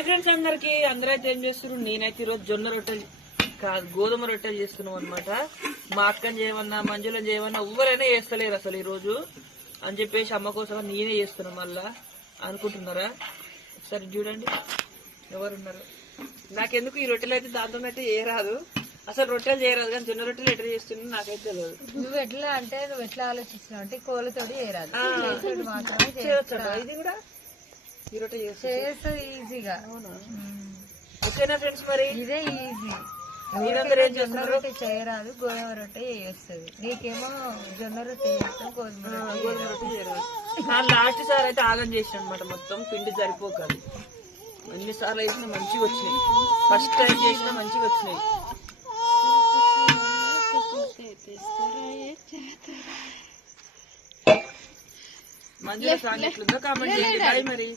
Hi friends అందరికి. అందరైతే ఏం చేస్తున్నారు? నేనైతే ఈరోజు జొన్న రొట్టెలు కాదు గోధుమ రొట్టెలు చేస్తున్నాం అనమాట. మా అక్కని చేయమన్నా మంజులను చేయమన్నా ఎవరైనా చేస్తలేరు అసలు ఈ రోజు అని చెప్పేసి అమ్మ కోసం నేనే చేస్తున్నా మళ్ళా అనుకుంటున్నారా? సరే చూడండి ఎవరున్నారు. నాకెందుకు ఈ రొట్టెలు అయితే దాంతో అయితే చేయరాదు, అసలు రొట్టెలు చేయరాదు, కానీ జొన్న రొట్టెలు ఎట్లా చేస్తున్నా నాకైతే తెలియదు. నువ్వు ఎట్లా అంటే నువ్వు ఎట్లా ఆలోచిస్తున్నావు అంటే కోళ్ళతోటి చేయరాదు, మాత్రమే చేయొచ్చా? ఇది కూడా ఈ రొట్టె చేస్తుంది ఈజీగా. ఓకేనా ఫ్రెండ్స్? మరి ఇదే ఈజీ. మీరందరూ ఏం జొన్న చేస్తున్నారు? రొట్టె చేయరాదు, గోధుమ రొట్టె చేస్తుంది. నీకేమో జొన్న రొట్టె చేస్తాం, గోధుమ రొట్టె చేయరాదు. లాస్ట్ సార్ అయితే ఆగం చేసిన అనమాట, మొత్తం పిండి సరిపోకాలి. అన్నిసార్లు వేసిన మంచిగా వచ్చినాయి, ఫస్ట్ టైం చేసినా మంచిగా వచ్చినాయి. మంచిగా సాంగ్ ఎట్లుందో కామెంట్ చేయండి. బాయ్ మరి.